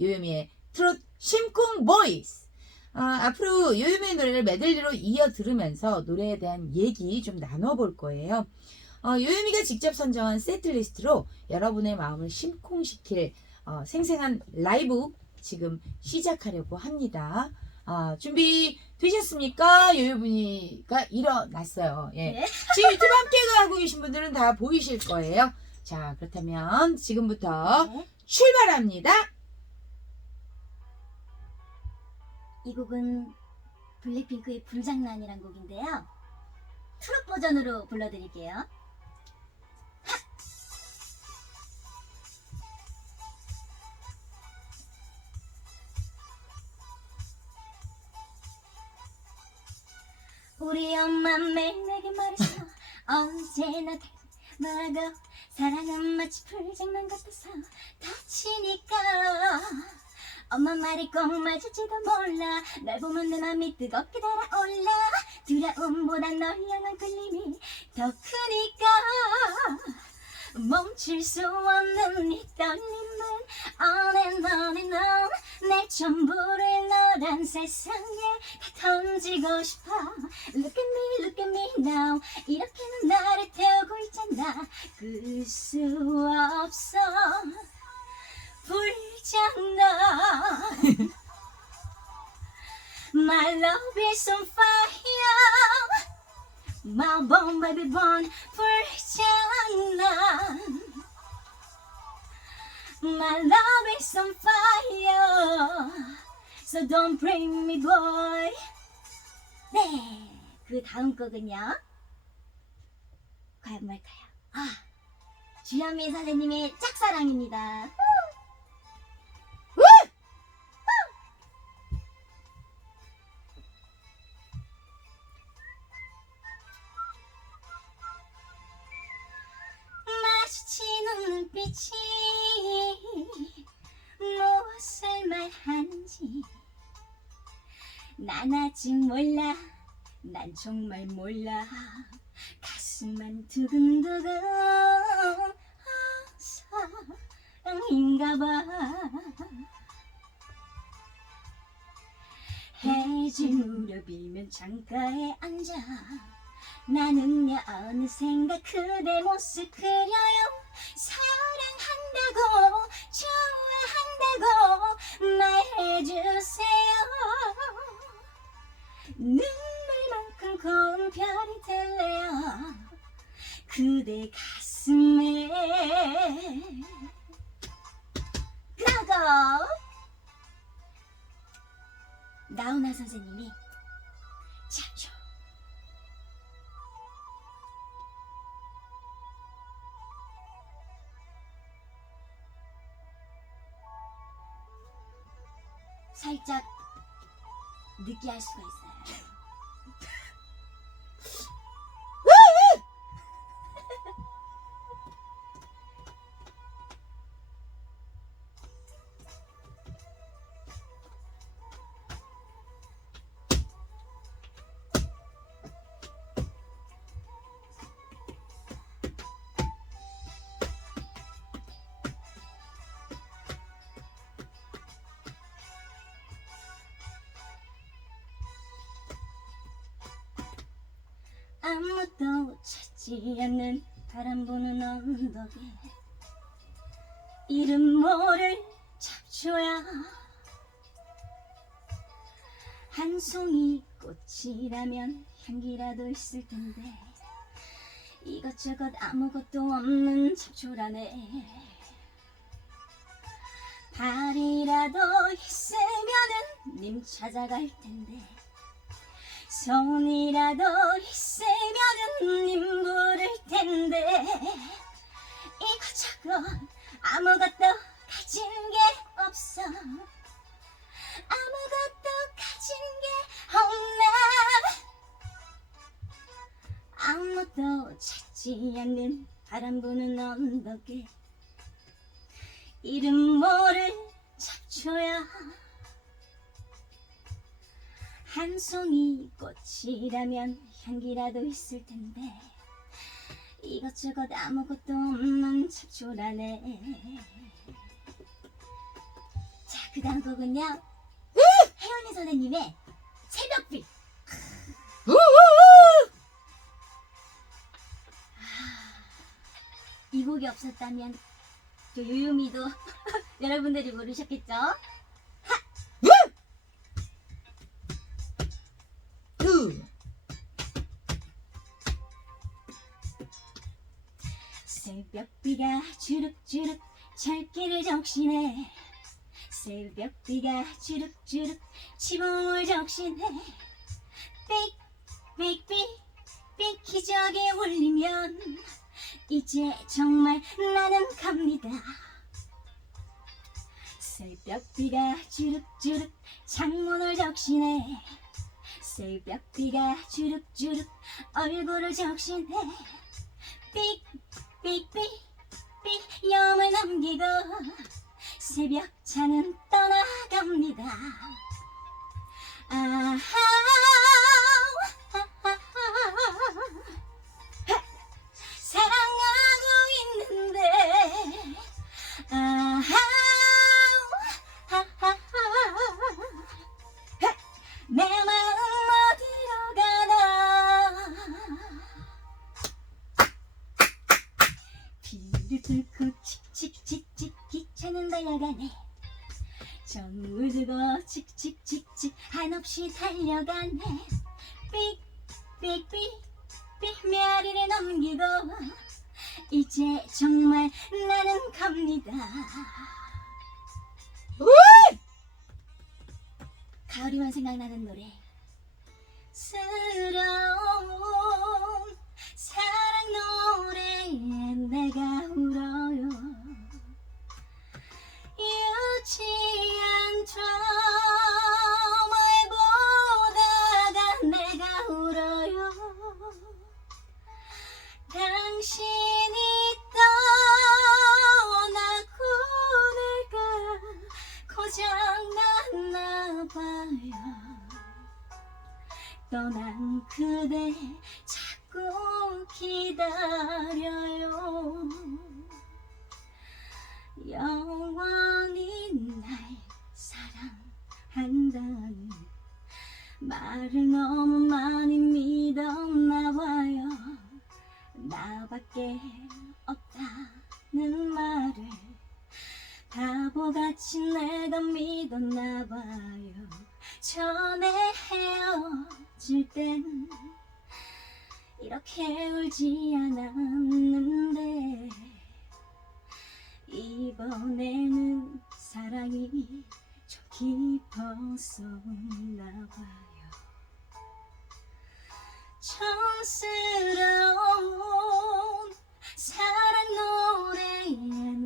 요요미의 트롯 심쿵 보이스. 어, 앞으로 요요미의 노래를 메들리로 이어 들으면서 노래에 대한 얘기 좀 나눠볼 거예요. 어, 요요미가 직접 선정한 세트리스트로 여러분의 마음을 심쿵시킬 어, 생생한 라이브 지금 시작하려고 합니다. 아, 준비 되셨습니까? 요요분이가 일어났어요. 예. 네. 지금 유튜브 함께 하고 계신 분들은 다 보이실 거예요. 자, 그렇다면 지금부터 네. 출발합니다. 이 곡은 블랙핑크의 불장난이란 곡인데요. 트롯 버전으로 불러드릴게요. 우리 엄마 매일 내게 말했어 언제나 말하고 사랑은 마치 불장난 같아서 다치니까 엄마 말이 꼭 맞을지도 몰라. 날 보면 내 맘이 뜨겁게 달아올라. 두려움보다 널 향한 끌림이 더 크니까. 멈출 수 없는 이 떨림은 on and on and on 내 전부를 너란 세상에 다 던지고 싶어. Look at me, look at me now. 이렇게 는 나를 태우고 있잖아. 끌 수 없어 불장난 My love is on fire My bone baby bone 불장난 My love is on fire So don't bring me boy 네, 그 다음 곡은요 과연 뭘까요? 아, 주현미 선생님의 짝사랑입니다 빛이 무엇을 말하는지. 난 아직 몰라 난 정말 몰라. 가슴만 두근두근 사랑인가 봐. 해질 무렵이면 창가에 앉아. 나는요 어느샌가 그대 모습 그려요 사랑한다고 좋아한다고 말해주세요. 눈물만큼 고운 별이 될래요. 그대 가슴에. 그러고 나훈아 선생님이 느끼 아무도 찾지 않는 바람 부는 언덕에. 이름 모를 잡초야. 한 송이 꽃이라면 향기라도 있을 텐데. 이것저것 아무것도 없는 잡초라네. 발이라도 있으면은 님 찾아갈 텐데 손이라도 있으면은 님 부를 텐데. 이것저것 아무것도 가진 게 없어. 아무것도 가진 게 없나 아무도 찾지 않는 바람 부는 언덕에 이름 모를 잡초야 한 송이 꽃이라면 향기라도 있을 텐데 이것저것 아무것도 없는 잡초라네 자 그 다음 곡은요. 혜연이 선생님의 새벽빛. 우우우! 이 곡이 없었다면 저 요요미도 여러분들이 모르셨겠죠? 투. 새벽비가 주룩주룩 철길을 적시네. 새벽비가 주룩주룩 지붕을 적시네. 삑삑삑 삑 기적이 울리면 이제 정말 나는 갑니다. 새벽비가 주룩주룩 창문을 적시네 새벽비가 주룩주룩 얼굴을 적시네 삑삑삑삑 염을 남기고 새벽차는 떠나갑니다. 아하 달려가네 전물 들고 칙칙칙칙 한없이 달려가네. 삑삑삑삑 메아리를 넘기고 이제 정말 나는 갑니다. 가을이만 생각나는 노래. 스러운 유치한 트라우마에 보다가 내가 울어요. 당신이 떠나고 내가 고장났나 봐요. 떠난 그대 자꾸 기다려요 영원히 날 사랑한다는 말을 너무 많이 믿었나 봐요. 나밖에 없다는 말을 바보같이 내가 믿었나 봐요. 전에 헤어질 땐 이렇게 울지 않았는데 이번에는 사랑이 좀 깊었었나 봐요. 촌스러운 사랑 노래에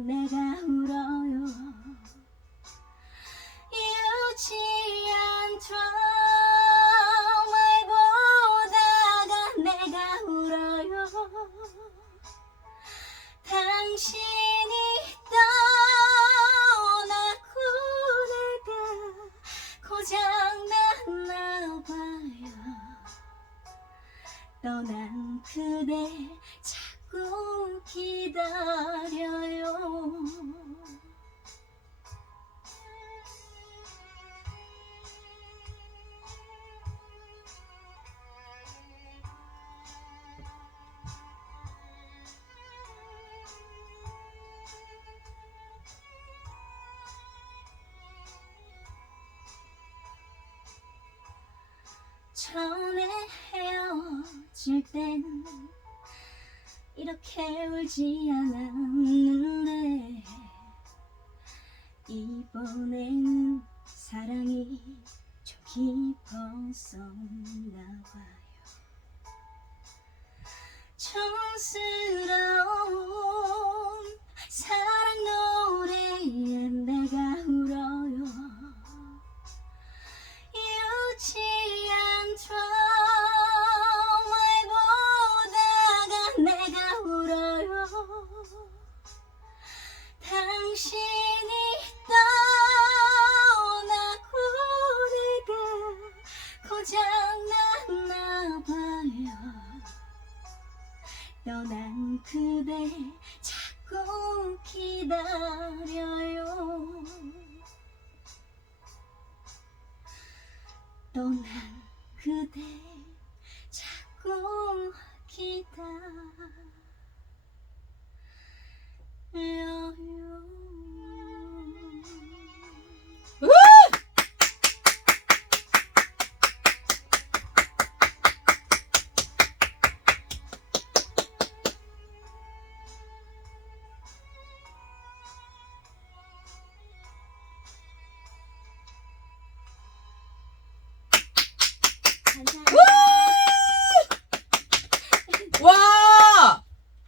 내가 울어요. 유치 기다려요. 전에 헤어질 땐 이렇게 울지 않았는데 이번에는 사랑이 좀 깊었었나 봐요. 촌스러운 사랑 그대 자꾸 기다려요. 떠난 그대